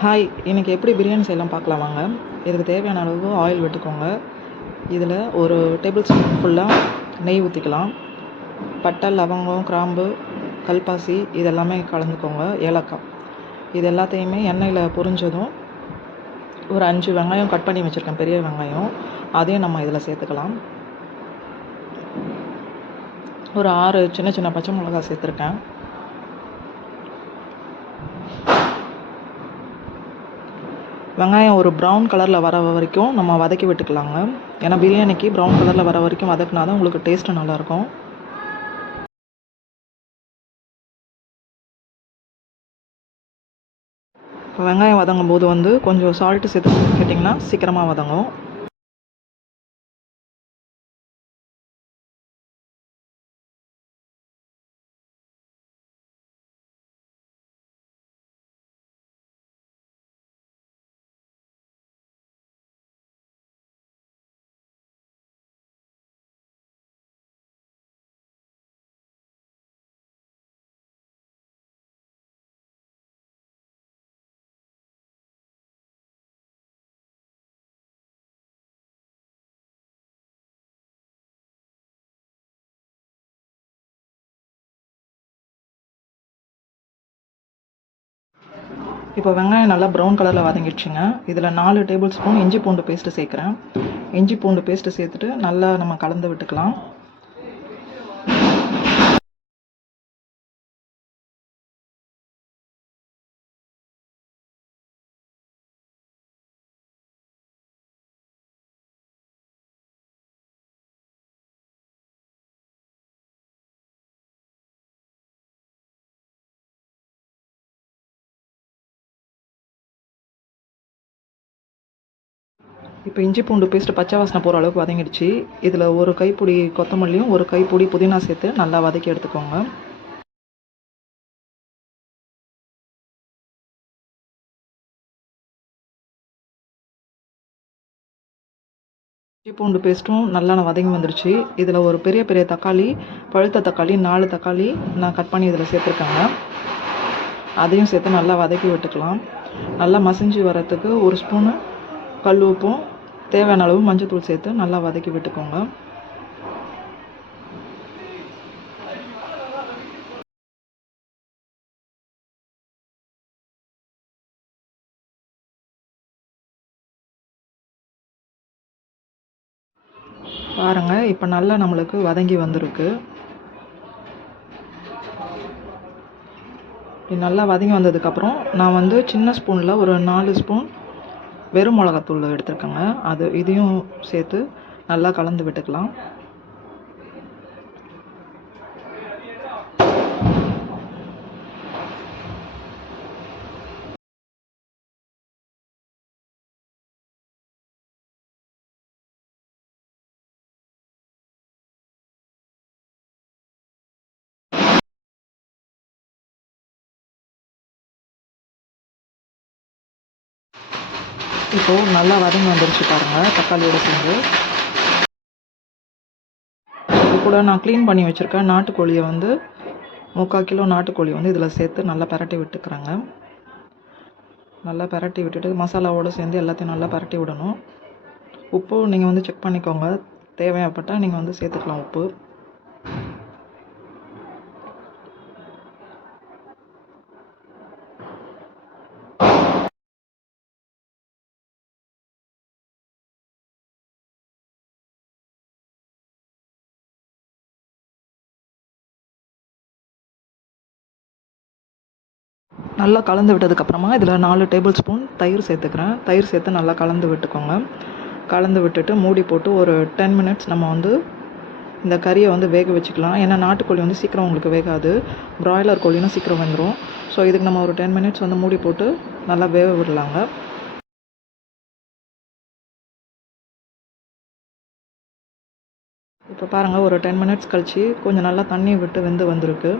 Hi, இன்றைக்கி எப்படி பிரியாணி செய்யலாம் பார்க்கலாம் வாங்க. இதுக்கு தேவையான அளவு ஆயில் விட்டுக்கோங்க. இதில் ஒரு டேபிள் ஸ்பூன் ஃபுல்லாக நெய் ஊற்றிக்கலாம். பட்டை, லவங்கம், கிராம்பு, கல்பாசி இதெல்லாமே கலந்துக்கோங்க. ஏலக்காய் இது எல்லாத்தையுமே எண்ணெயில் பொரிஞ்சதும் ஒரு 5 வெங்காயம் கட் பண்ணி வச்சுருக்கேன், பெரிய வெங்காயம். அதையும் நம்ம இதில் சேர்த்துக்கலாம். ஒரு 6 சின்ன சின்ன பச்சை மிளகா சேர்த்துருக்கேன். வெங்காயம் ஒரு ப்ரௌன் கலரில் வர வரைக்கும் நம்ம வதக்கி விட்டுக்கலாங்க. ஏன்னா பிரியாணிக்கு ப்ரௌன் கலரில் வர வரைக்கும் வதக்குனா தான் உங்களுக்கு டேஸ்ட்டு நல்லாயிருக்கும். வெங்காயம் வதங்கும் போது கொஞ்சம் சால்ட்டு சேர்த்து கேட்டிங்கன்னா சீக்கிரமாக வதங்கும். இப்போ வெங்காயம் நல்லா ப்ரௌன் கலரில் வதங்கிடுச்சுங்க. இதில் 4 டேபிள் ஸ்பூன் இஞ்சி பூண்டு பேஸ்ட்டு சேர்க்குறேன். இஞ்சி பூண்டு பேஸ்ட்டு சேர்த்துட்டு நல்லா நம்ம கலந்து விட்டுக்கலாம். இப்போ இஞ்சி பூண்டு பேஸ்ட்டு பச்சை வாசனை போகிற அளவுக்கு வதங்கிடுச்சு. இதில் ஒரு கைப்பிடி கொத்தமல்லியும் ஒரு கைப்பிடி புதினா சேர்த்து நல்லா வதக்கி எடுத்துக்கோங்க. இஞ்சி பூண்டு பேஸ்ட்டும் நல்லா வதங்கி வந்துடுச்சு. இதில் ஒரு பெரிய பெரிய தக்காளி, பழுத்த தக்காளி 4 தக்காளி நான் கட் பண்ணி இதில் சேர்த்துருக்கேங்க. அதையும் சேர்த்து நல்லா வதக்கி விட்டுக்கலாம். நல்லா மசிஞ்சு வரத்துக்கு ஒரு ஸ்பூனு கல் உப்பும் தேவையான அளவு மஞ்சள்தூள் சேர்த்து நல்லா வதக்கி விட்டுக்கோங்க. பாருங்கள், இப்போ நல்லா நம்மளுக்கு வதங்கி வந்திருக்கு. இது நல்லா வதங்கி வந்ததுக்கப்புறம் நான் சின்ன ஸ்பூனில் ஒரு 4 ஸ்பூன் வெறும் மிளகாத்தூள் எடுத்துருக்கேங்க. இதையும் சேர்த்து நல்லா கலந்து விட்டுக்கலாம். இப்போது நல்லா வதங்கி வந்துருச்சு பாருங்கள், தக்காளியோடு சேர்ந்து. இது கூட நான் க்ளீன் பண்ணி வச்சுருக்கேன் நாட்டுக்கோழியை 3/4 கிலோ நாட்டுக்கோழி இதில் சேர்த்து நல்லா பரட்டி விட்டுக்கிறேங்க. நல்லா பரட்டி விட்டுட்டு மசாலாவோடு சேர்ந்து எல்லாத்தையும் நல்லா பரட்டி விடணும். உப்பு நீங்கள் செக் பண்ணிக்கோங்க, தேவைப்பட்டால் நீங்கள் சேர்த்துக்கலாம் உப்பு. நல்லா கலந்து விட்டதுக்கப்புறமா இதில் 4 டேபிள் ஸ்பூன் தயிர் சேர்த்துக்கிறேன். தயிர் சேர்த்து நல்லா கலந்து விட்டுக்கோங்க. கலந்து விட்டுட்டு மூடி போட்டு ஒரு 10 மினிட்ஸ் நம்ம இந்த கறியை வேக வச்சுக்கலாம். ஏன்னா நாட்டுக்கோழி சீக்கிரம் உங்களுக்கு வேகாது, ப்ராய்லர் கோழினா சீக்கிரம் வந்துடும். ஸோ இதுக்கு நம்ம ஒரு 10 மினிட்ஸ் மூடி போட்டு நல்லா வேக விடலாங்க. இப்போ பாருங்கள், ஒரு 10 மினிட்ஸ் கழித்து கொஞ்சம் நல்லா தண்ணி விட்டு வெந்து வந்திருக்கு.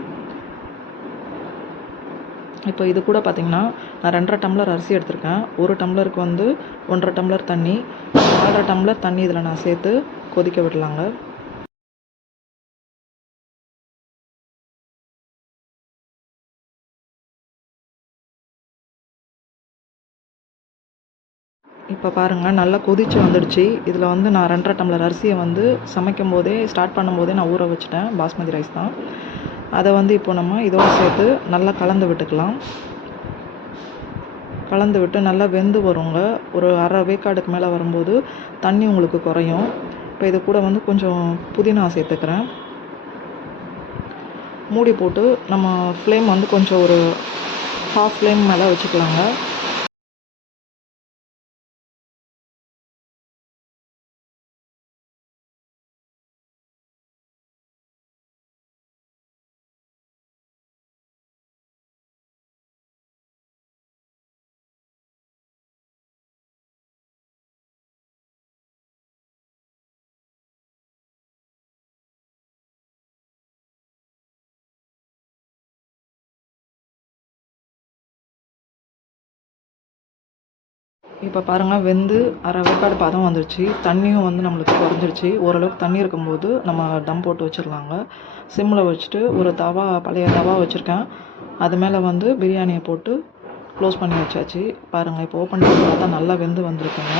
இப்போ இது கூட பார்த்திங்கன்னா நான் 2.5 டம்ளர் அரிசி எடுத்திருக்கேன். ஒரு டம்ளருக்கு 1.5 டம்ளர் தண்ணி, 4.5 டம்ளர் தண்ணி இதில் நான் சேர்த்து கொதிக்க விடலாங்க. இப்போ பாருங்கள் நல்லா கொதிச்சு வந்துடுச்சு. இதில் வந்து நான் 2½ டம்ளர் அரிசியை வந்து சமைக்கும் போதே ஸ்டார்ட் பண்ணும்போதே நான் ஊற வச்சுட்டேன். பாஸ்மதி ரைஸ் தான். அதை வந்து இப்போ நம்ம இதோடு சேர்த்து நல்லா கலந்து விட்டுக்கலாம். கலந்து விட்டு நல்லா வெந்து வருங்க. ஒரு அரை வேக்காடுக்கு மேலே வரும்போது தண்ணி உங்களுக்கு குறையும். இப்போ இது கூட வந்து கொஞ்சம் புதினா சேர்த்துக்கிறேன். மூடி போட்டு நம்ம ஃப்ளேம் வந்து கொஞ்சம் ஒரு ஹாஃப் ஃப்ளேம் மேலே வச்சுக்கலாங்க. இப்போ பாருங்கள் வெந்து அரை வேக்காடு பதம் வந்துடுச்சு. தண்ணியும் வந்து நம்மளுக்கு குறைஞ்சிருச்சு. ஓரளவுக்கு தண்ணி இருக்கும்போது நம்ம தம் போட்டு வச்சிடலாங்க. சிம்மில் வச்சுட்டு ஒரு பழைய தவா வச்சுருக்கேன். அது மேலே வந்து பிரியாணியை போட்டு க்ளோஸ் பண்ணி வச்சாச்சு. பாருங்கள் இப்போ ஓப்பன் பண்ணி பார்த்தா நல்லா வெந்து வந்திருக்குங்க.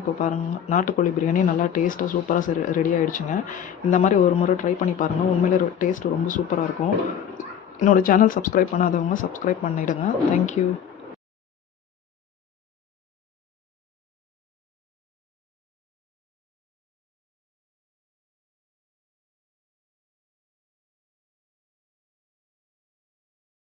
இப்போ பாருங்கள் நாட்டுக்கோழி பிரியாணி நல்லா டேஸ்ட்டாக சூப்பராக ரெடி ஆகிடுச்சுங்க. இந்த மாதிரி ஒரு முறை ட்ரை பண்ணி பாருங்கள். உண்மையிலே டேஸ்ட்டு ரொம்ப சூப்பராக இருக்கும். என்னோடய சேனல் சப்ஸ்கிரைப் பண்ணாதவங்க சப்ஸ்கிரைப் பண்ணிவிடுங்க. தேங்க்யூ.